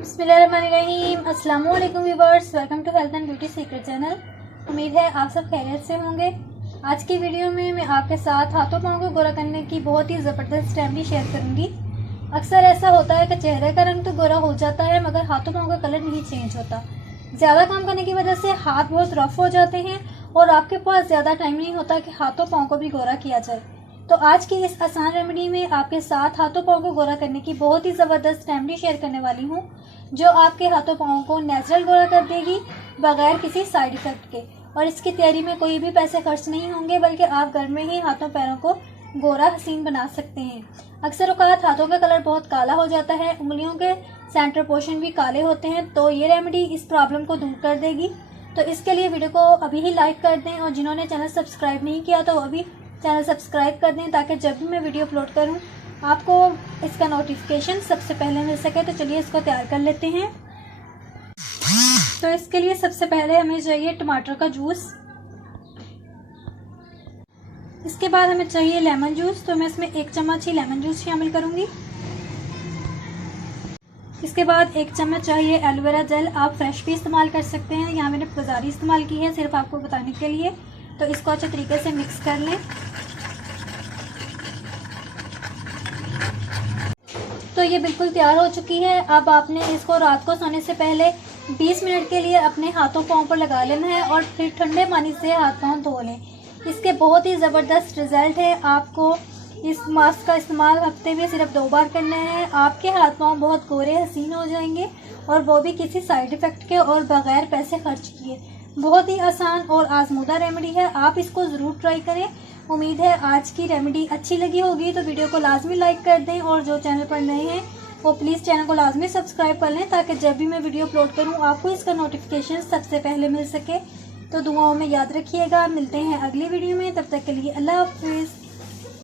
बिस्मिल्लाहिर्रहमानिर्रहीम। अस्सलाम वालेकुम viewers, welcome to health and beauty secret channel. उम्मीद है आप सब खैरियत से होंगे। आज की वीडियो में मैं आपके साथ हाथों पाँव को गोरा करने की बहुत ही ज़बरदस्त रेमेडी शेयर करूंगी। अक्सर ऐसा होता है कि चेहरे का रंग तो गोरा हो जाता है मगर हाथों पाँव का कलर नहीं चेंज होता। ज़्यादा काम करने की वजह से हाथ बहुत रफ हो जाते हैं और आपके पास ज़्यादा टाइम नहीं होता कि हाथों पाँव को भी गोरा किया जाए। तो आज की इस आसान रेमेडी में आपके साथ हाथों पाँव को गोरा करने की बहुत ही ज़बरदस्त रेमेडी शेयर करने वाली हूँ, जो आपके हाथों पाँव को नेचुरल गोरा कर देगी बगैर किसी साइड इफ़ेक्ट के। और इसकी तैयारी में कोई भी पैसे खर्च नहीं होंगे, बल्कि आप घर में ही हाथों पैरों को गोरा हसीन बना सकते हैं। अक्सर औक़ात हाथों का कलर बहुत काला हो जाता है, उंगलियों के सेंटर पोर्शन भी काले होते हैं, तो ये रेमेडी इस प्रॉब्लम को दूर कर देगी। तो इसके लिए वीडियो को अभी ही लाइक कर दें और जिन्होंने चैनल सब्सक्राइब नहीं किया तो अभी चैनल सब्सक्राइब कर दें, ताकि जब भी मैं वीडियो अपलोड करूं आपको इसका नोटिफिकेशन सबसे पहले मिल सके। तो चलिए इसको तैयार कर लेते हैं। तो इसके लिए सबसे पहले हमें चाहिए टमाटर का जूस। इसके बाद हमें चाहिए लेमन जूस, तो मैं इसमें 1 चम्मच ही लेमन जूस शामिल करूंगी। इसके बाद 1 चम्मच चाहिए एलोवेरा जेल। आप फ्रेश भी इस्तेमाल कर सकते हैं, यहाँ मैंने बाजारी इस्तेमाल की है सिर्फ आपको बताने के लिए। तो इसको अच्छे तरीके से मिक्स कर लें। तो ये बिल्कुल तैयार हो चुकी है। अब आपने इसको रात को सोने से पहले 20 मिनट के लिए अपने हाथों पाँव पर लगा लेना है और फिर ठंडे पानी से हाथ पाँव धो लें। इसके बहुत ही ज़बरदस्त रिजल्ट है। आपको इस मास्क का इस्तेमाल हफ्ते में सिर्फ 2 बार करना है। आपके हाथ पाँव बहुत गोरे हसीन हो जाएंगे, और वो भी किसी साइड इफ़ेक्ट के और बगैर पैसे खर्च किए। बहुत ही आसान और आजमूदा रेमेडी है, आप इसको ज़रूर ट्राई करें। उम्मीद है आज की रेमेडी अच्छी लगी होगी, तो वीडियो को लाजमी लाइक कर दें और जो चैनल पर नए हैं वो प्लीज़ चैनल को लाजमी सब्सक्राइब कर लें, ताकि जब भी मैं वीडियो अपलोड करूं आपको इसका नोटिफिकेशन सबसे पहले मिल सके। तो दुआओं में याद रखिएगा। मिलते हैं अगली वीडियो में, तब तक के लिए अल्लाह हाफिज़।